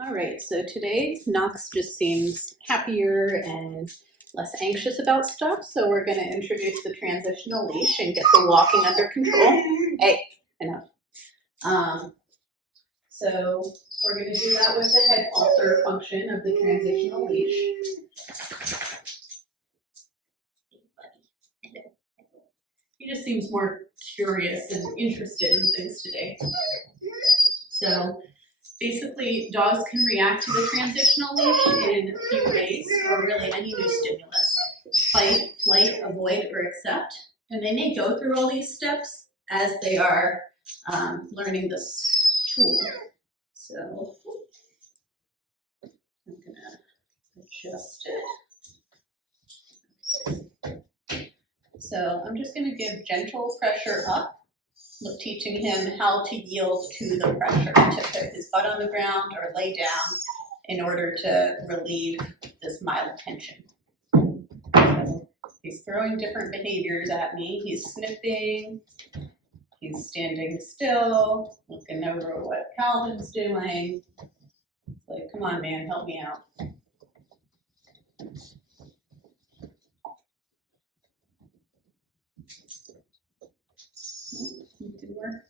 All right, so today Knox just seems happier and less anxious about stuff. So we're going to introduce the transitional leash and get the walking under control. Hey, enough. Um, so we're going to do that with the head halter function of the transitional leash. He just seems more curious and interested in things today. So basically, dogs can react to the transitional leash in a few ways, or really any new stimulus: fight, flight, avoid, or accept. And they may go through all these steps as they are learning this tool. So I'm gonna adjust it. So I'm just gonna give gentle pressure up, teaching him how to yield to the pressure, to put his butt on the ground or lay down in order to relieve this mild tension. So he's throwing different behaviors at me. He's sniffing, he's standing still, looking over what Calvin's doing. It's like, come on, man, help me out. It didn't work.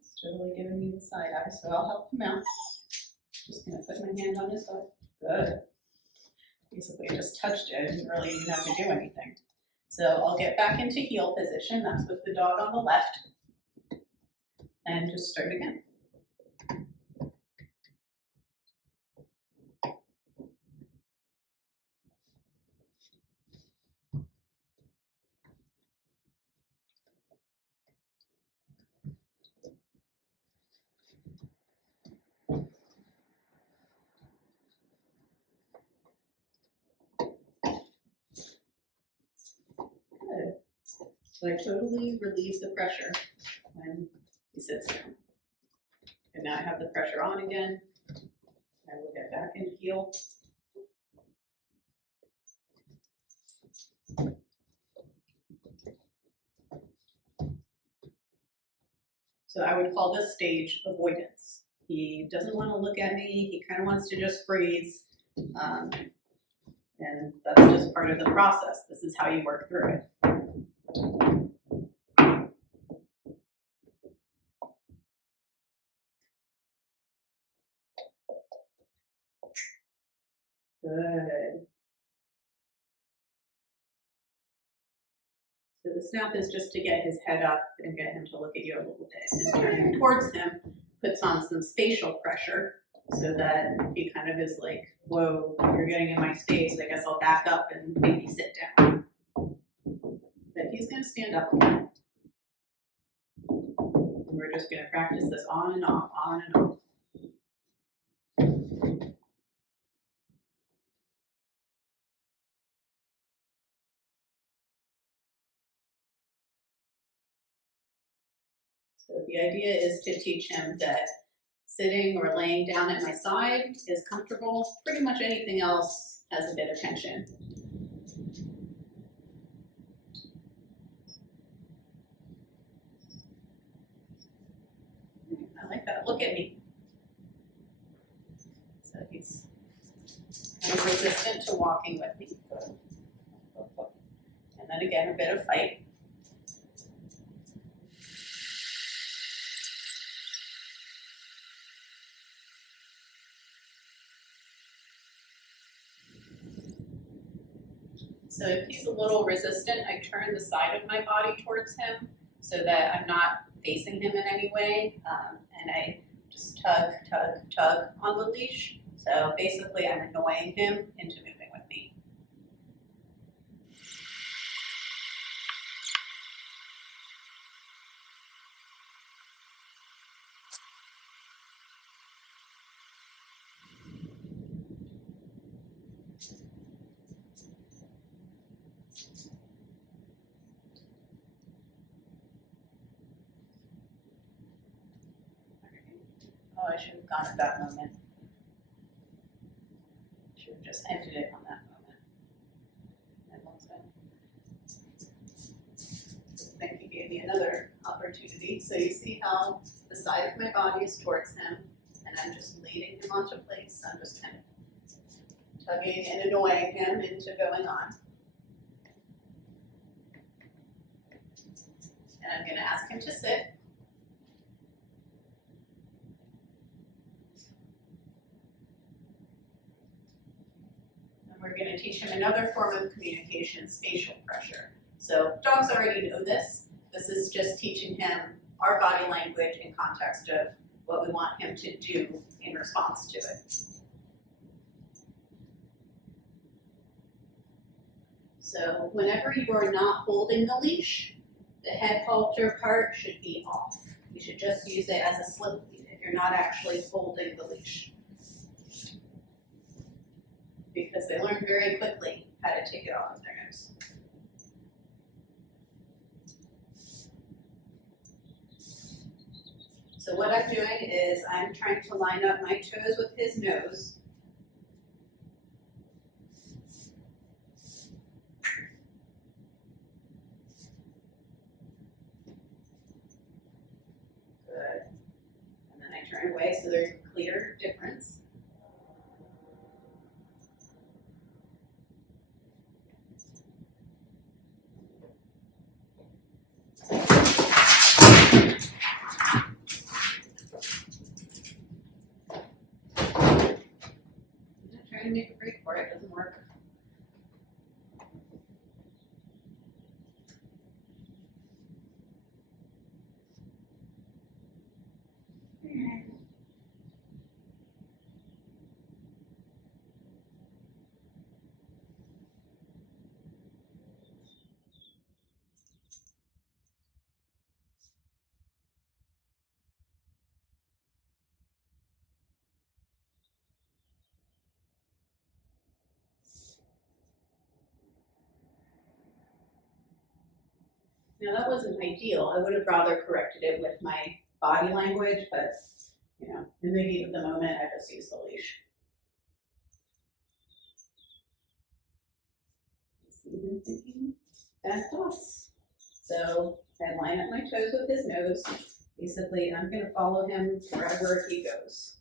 It's totally giving me the side eye, so I'll help him out. Just gonna put my hand on his butt. Good. Basically just touched it, I didn't really even have to do anything. So I'll get back into heel position, that's with the dog on the left, and just start again. Good. So I totally relieve the pressure when he sits down. And now I have the pressure on again. I will get back into heel. So I would call this stage avoidance. He doesn't want to look at me, he kind of wants to just freeze. And that's just part of the process. This is how you work through it. Good. So the snap is just to get his head up and get him to look at you a little bit. And turning towards him puts on some spatial pressure so that he kind of is like, whoa, you're getting in my space. I guess I'll back up and maybe sit down. But he's going to stand up again. And we're just going to practice this on and off, on and off. So the idea is to teach him that sitting or laying down at my side is comfortable. Pretty much anything else has a bit of tension. I like that. Look at me. So he's kind of resistant to walking with me. And then again, a bit of fight. So if he's a little resistant, I turn the side of my body towards him so that I'm not facing him in any way. And I just tug, tug, tug on the leash. So basically I'm annoying him into moving with me. Oh, I should have gone at that moment. Should have just ended it on that moment. I love that. Thank you, gave me another opportunity. So you see how the side of my body is towards him, and I'm just leading him onto place. I'm just kind of tugging and annoying him into going on. And I'm going to ask him to sit. And we're going to teach him another form of communication, spatial pressure. So dogs already know this. This is just teaching him our body language in context of what we want him to do in response to it. So whenever you are not holding the leash, the head halter part should be off. You should just use it as a slip lead if you're not actually holding the leash. Because they learn very quickly how to take it off of their nose. So what I'm doing is I'm trying to line up my toes with his nose. Good. And then I turn away so there's a clear difference. To make a break for it, doesn't work. Now that wasn't ideal. I would have rather corrected it with my body language, but you know, in the heat of the moment, I just used the leash. See him thinking bad thoughts. So I line up my toes with his nose. Basically, I'm going to follow him wherever he goes.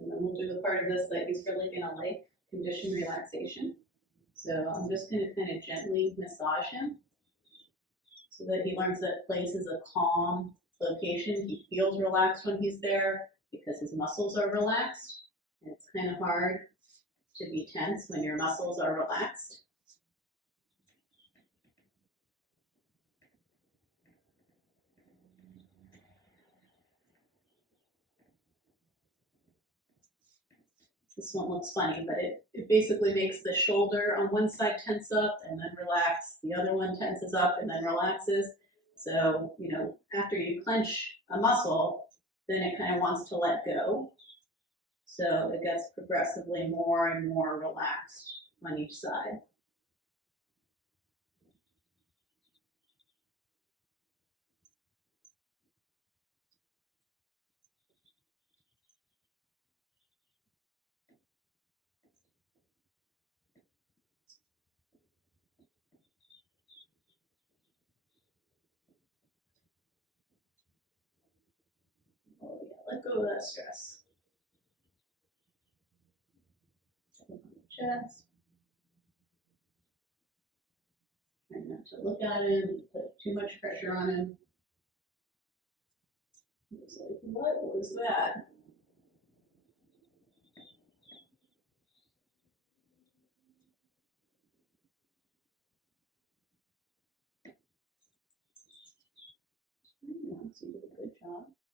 And then we'll do the part of this that he's really going to like, condition relaxation. So I'm just going to kind of gently massage him so that he learns that place is a calm location. He feels relaxed when he's there because his muscles are relaxed. And it's kind of hard to be tense when your muscles are relaxed. This one looks funny, but it basically makes the shoulder on one side tense up and then relax. The other one tenses up and then relaxes. So, you know, after you clench a muscle, then it kind of wants to let go. So it gets progressively more and more relaxed on each side. Oh yeah, let go of that stress. On the chest. Try not to look at him, put too much pressure on him. He was like, what was that? Knox, you did a good job.